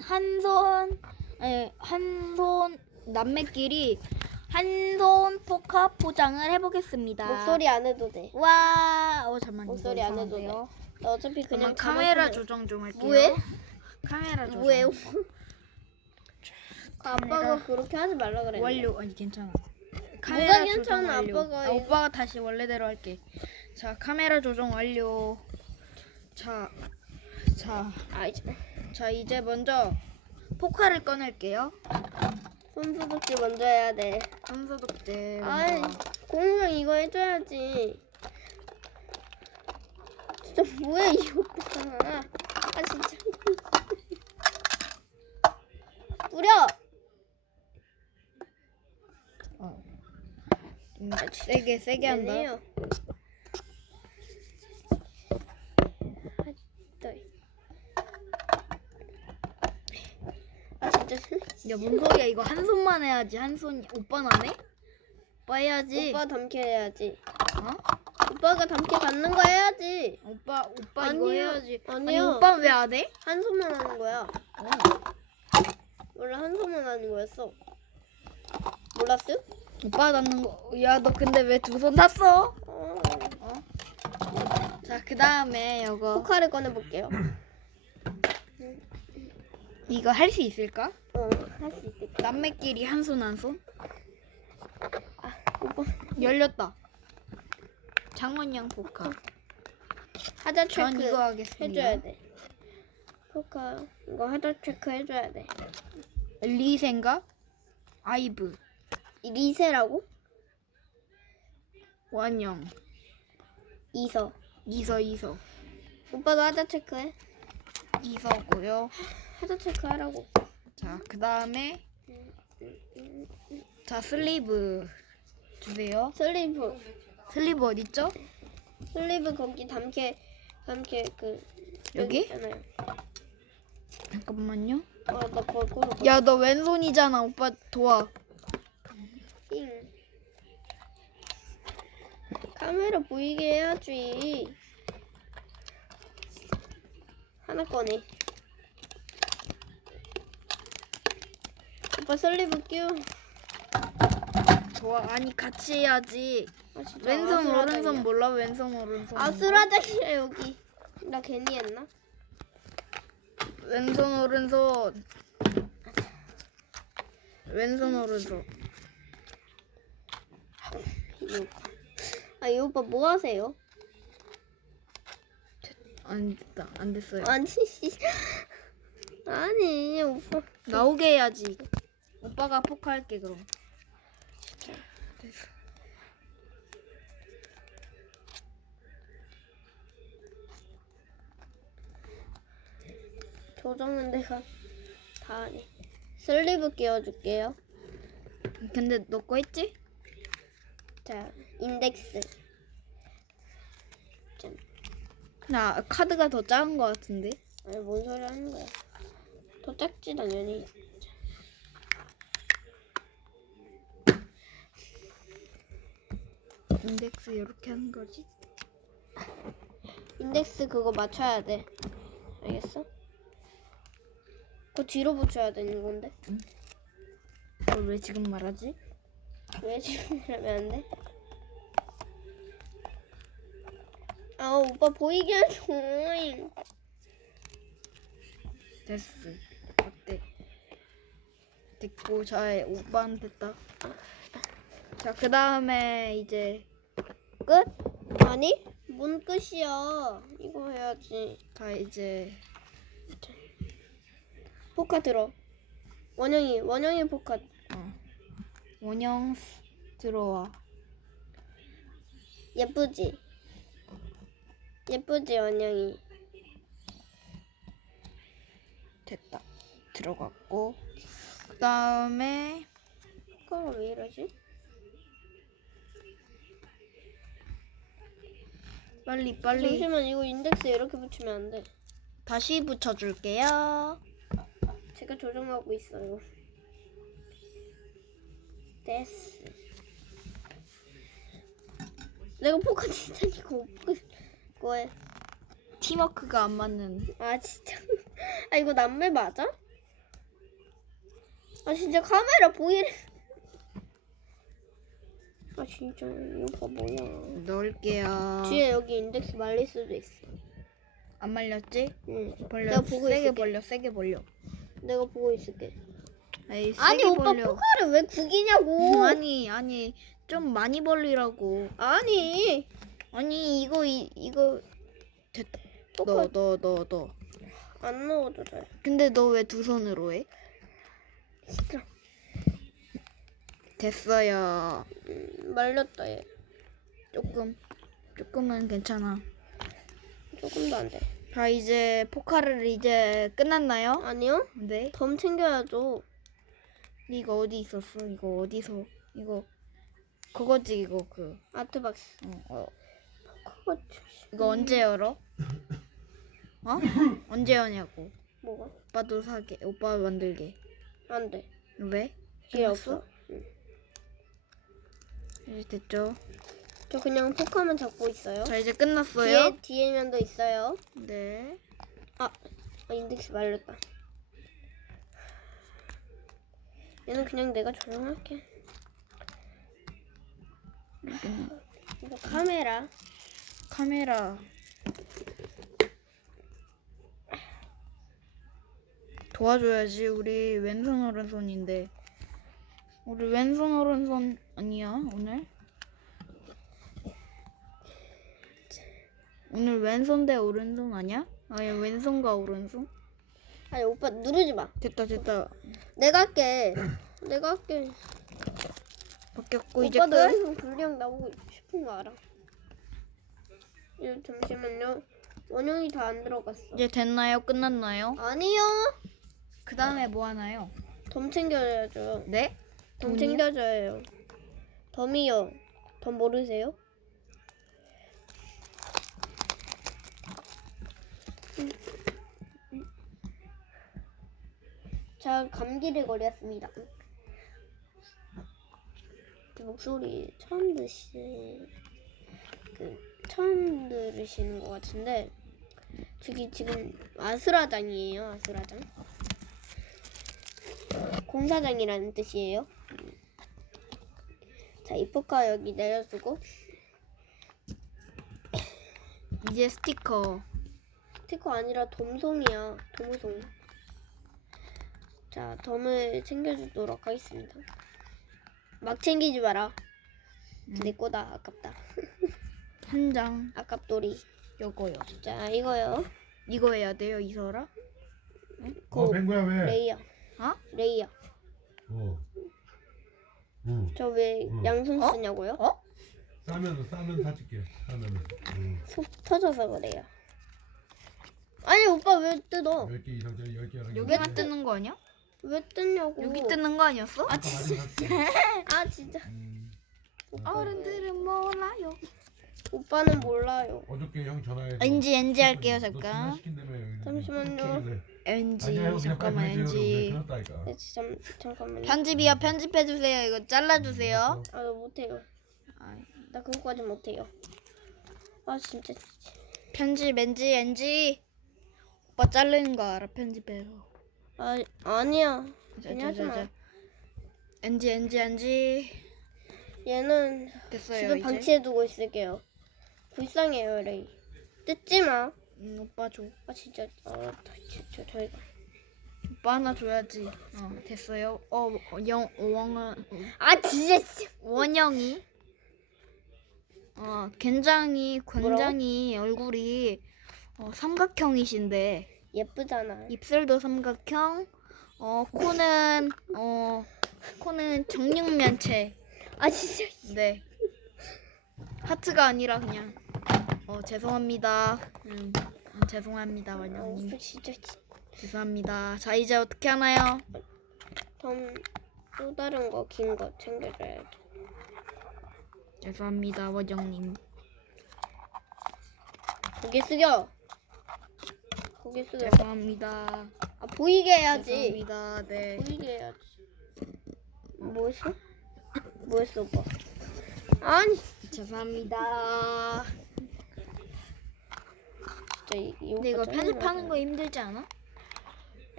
손한손 한 손 남매끼리 한 손 포카 포장을 해보겠습니다. 목소리 안 해도 돼. 와, 어 잠만요. 목소리 안 해도 돼. 나 어차피 그냥 카메라 조정 좀 할게요. 뭐해? 카메라 조정. 뭐예요? 아빠가 그렇게 하지 말라 그랬는데. 완료. 아니 괜찮아. 괜찮아, 조정 완료. 아빠가 아, 오빠가 다시 원래대로 할게. 자, 카메라 조정 완료. 자, 자, 아, 이제 자 이제 먼저 포카를 꺼낼게요. 손소독제 먼저 해야 돼. 손소독제. 아이, 공룡 이거 해줘야지. 진짜 뭐야 이 오빠. 아 진짜. 뿌려. 어. 음, 세게 세게 한다. 아니에요. 아 진짜. 야, 뭔 소리야? 이거 한 손만 해야지. 한 손. 오빠는 안 해? 오빠 해야지. 오빠 담게 해야지. 어? 오빠가 담게 받는 거 해야지. 오빠 오빠 이거 아니요. 해야지. 아니 아니요. 오빠 왜 안 해? 한 손만 하는 거야. 어. 원래 한 손만 하는 거였어. 몰랐어요? 오빠 닿는 거. 야, 너 근데 왜 두손 닿았어? 어. 자, 그 다음에 이거 포카를 꺼내 볼게요. 이거 할수 있을까? 어, 할 수 있을까? 남매끼리 한 손 한 손? 오빠 열렸다. 장원영 포카. 하자 전 체크 이거 하겠습니다. 해줘야 돼. 포카 이거 하자 체크 해줘야 돼. 리센가? 아이브. 이 리세라고? 원영. 이서. 이서 이서. 오빠도 하자 체크해. 이서고요. 하자 체크 하라고. 자, 그 다음에 자, 슬리브 주세요. 슬리브 슬리브 어디 있죠? 슬리브 거기 담게 담게 그 여기? 있잖아요. 잠깐만요. 어나 거꾸로 야, 너 왼손이잖아. 오빠 도와. 힝. 카메라 보이게 해야지. 하나 꺼내. 슬리브 끼워. 도와. 아니 같이 해야지. 아, 진짜 왼손 아수라장이야. 오른손 몰라? 왼손 오른손. 아수라장이야 여기. 나 괜히 했나? 왼손 오른손. 왼손 오른손. 이 오빠. 아 이 오빠 뭐 하세요? 안 됐다. 안 됐어요. 아니 아니 오빠. 나오게 해야지. 오빠가 포카할게 그럼. 됐어. 조정은 내가 다 하네. 슬리브 끼워줄게요. 근데 너거 했지? 자, 인덱스. 짠. 나 카드가 더 작은 거 같은데. 아니, 뭔 소리 하는 거야. 더 작지, 당연히. 인덱스 이렇게 하는 거지. 인덱스 그거 맞춰야 돼. 알겠어? 그거 뒤로 붙여야 되는 건데. 그걸 왜 지금 말하지? 왜 지금 이러면 안 돼? 아, 오빠 보이게 해줘. 됐어. 어때? 됐고 자 오빠한테 됐다. 자그 다음에 이제 끝. 아니? 뭔 끝이야. 이거 해야지. 다 이제 포카 들어. 원영이, 원영이 포카. 어. 원형 스- 들어와. 예쁘지? 예쁘지, 원영이? 됐다. 들어갔고 그 다음에 포카가 왜 이러지? 빨리 빨리 잠시만, 이거 인덱스 이렇게 붙이면 안 돼. 다시 붙여줄게요. 제가 조정하고 있어요. 됐어. 내가 포카 진짜 이거 오빠 거에 팀워크가 안 맞는. 아 진짜 아 이거 남매 맞아? 아 진짜 카메라 보이래. 아 진짜 이 오빠 뭐야? 넣을게요. 뒤에 여기 인덱스 말릴 수도 있어. 안 말렸지? 응. 벌려. 내가 보고 세게 있을게. 벌려. 세게 벌려. 내가 보고 있을게. 에이, 아니 오빠 벌려. 포카를 왜 구기냐고. 아니 아니 좀 많이 벌리라고. 아니. 아니 이거 이, 이거 됐다. 포카 너 너 너 너. 안 넣어도 돼. 근데 너 왜 두 손으로 해? 시끄러. 됐어요. 음, 말렸다 얘. 조금 조금은 괜찮아. 조금도 안 돼. 자 이제 포카를 이제 끝났나요? 아니요? 네. 덤 챙겨야죠. 이거 어디 있었어? 이거 어디서? 이거 그거지 이거 그. 아트박스. 어, 어. 그거 이거 언제 열어? 어? 언제 여냐고. 뭐가? 오빠도 사게. 오빠 만들게. 안 돼. 왜? 끝났어? 없어. 응. 이제 됐죠. 저 그냥 포카만 잡고 있어요. 자 이제 끝났어요. 뒤에 뒤에 면도 있어요. 네. 아, 아 인덱스 말렸다. 얘는 그냥 내가 조용할게. 이거 카메라. 카메라. 도와줘야지 우리 왼손 오른손인데 우리 왼손 오른손 아니야 오늘? 오늘 왼손 대 오른손 아니야? 아니 왼손과 오른손? 아니 오빠 누르지 마. 됐다 됐다 내가 할게. 내가 할게. 바뀌었고 이제 오빠도 끝. 항상 분량 나오고 싶은 거 알아. 예, 잠시만요. 원형이 다 안 들어갔어. 이제 됐나요? 끝났나요? 아니요. 그 다음에 뭐 하나요? 덤 챙겨줘야죠. 네? 덤 돈이요? 챙겨줘요. 덤이요. 덤 모르세요? 자, 감기를 걸렸습니다. 제 목소리 처음 드시, 그, 처음 들으시는 것 같은데, 저기 지금 아수라장이에요, 아수라장. 공사장이라는 뜻이에요. 자, 이 포카 여기 내려주고 이제 스티커 스티커 아니라 돔송이야. 돔송. 자, 덤을 챙겨주도록 하겠습니다. 막 챙기지 마라. 내 거다. 아깝다. 한 장 아깝돌이. 요거요. 자, 이거요. 이거 해야 돼요 이설아? 어, 뱅구야 왜? 레이야. 어? 레이야. 어. 응. 저왜 음. 양손 어? 쓰냐고요? 어? 싸면 싸면 사줄게. 싸면은. 응. 속 터져서 그래요. 아니, 오빠 왜 뜯어? 10개 이상짜리 10개 하는 여기만 뜨는 거 아니야? 왜 뜯냐고. 여기 뜨는 거 아니었어? 아 진짜. 아, 진짜. 음. 어른들은 몰라요. 오빠는 몰라요. 어저께 형 전화해. NG NG 할게요 잠깐. 시킨다며. 잠시만요. NG 아니야 형 그냥 잠깐만. NG. 네, 잠, 잠깐만요. 편집이야 편집해 주세요. 이거 잘라 주세요. 아, 나 못해요. 아, 나 그거까지 못해요. 아, 진짜. 편집 NG NG. 오빠 자르는 거 알아 편집해서. 아, 아니야. 자, 그냥 자, 하지 자, 마. 자. NG NG NG. 얘는 됐어요 집에 이제. 방치해두고 있을게요. 불쌍해요, 레이. 뜯지 마. 음, 오빠 줘. 아, 진짜. 아, 다- 진짜 저희가. 오빠 하나 줘야지. 어 됐어요. 어 영 원은 아, 진짜. 씨. 원영이 어 굉장히 굉장히 얼굴이 어, 삼각형이신데 예쁘잖아. 입술도 삼각형 어 코는 어 코는 정육면체 아, 진짜. 네 하트가 아니라 그냥 어 죄송합니다 음, 음, 죄송합니다 아, 원영님 오빠 진짜. 죄송합니다 자 이제 어떻게 하나요 덤, 또 다른 거, 긴 거 챙겨줘야죠. 죄송합니다 원영님 고개 숙여. 고개 숙여. 죄송합니다 아, 보이게 해야지. 죄송합니다 네 보이게 해야지. 뭐 했어? 뭐 했어, 오빠? 아니, 죄송합니다 이, 이 근데 이거 편집하는. 거 힘들지 않아?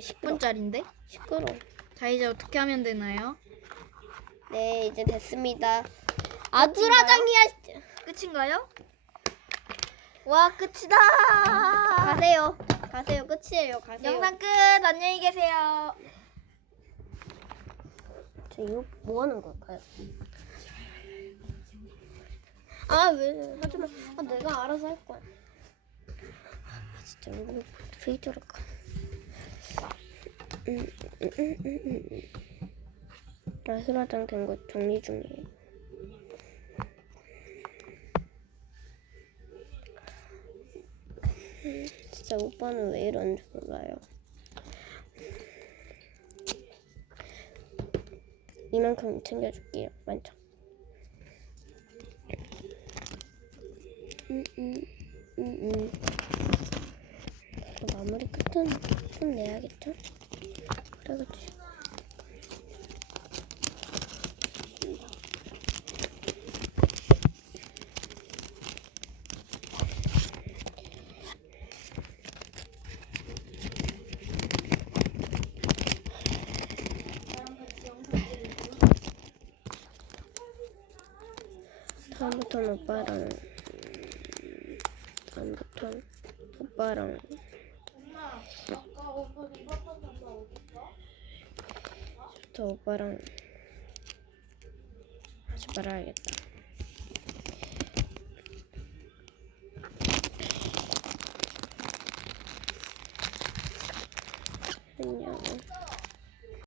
시끄러. 10분짜리인데? 시끄러. 자 이제 어떻게 하면 되나요? 네, 이제 됐습니다. 아주라장이야. 끝인가요? 와 끝이다. 가세요. 가세요. 끝이에요. 가세요. 영상 끝. 안녕히 계세요. 저 이거 뭐 하는 걸까요? 아, 왜 하지 마. 아, 내가 알아서 할 거야. 아, 진짜 이거 왜 저럴까? 음, 음, 음, 음, 음. 아수라장 된 거 정리 중이에요. 음, 진짜 오빠는 왜 이런지 몰라요. 이만큼 챙겨줄게요. 만져. 음, 음, 음, 음. 그 마무리 끝은 좀 내야겠죠? 그래가지고. 다음부터는 오빠랑 다음부터는 오빠랑 저 오빠랑 하지 말아야겠다. 안녕.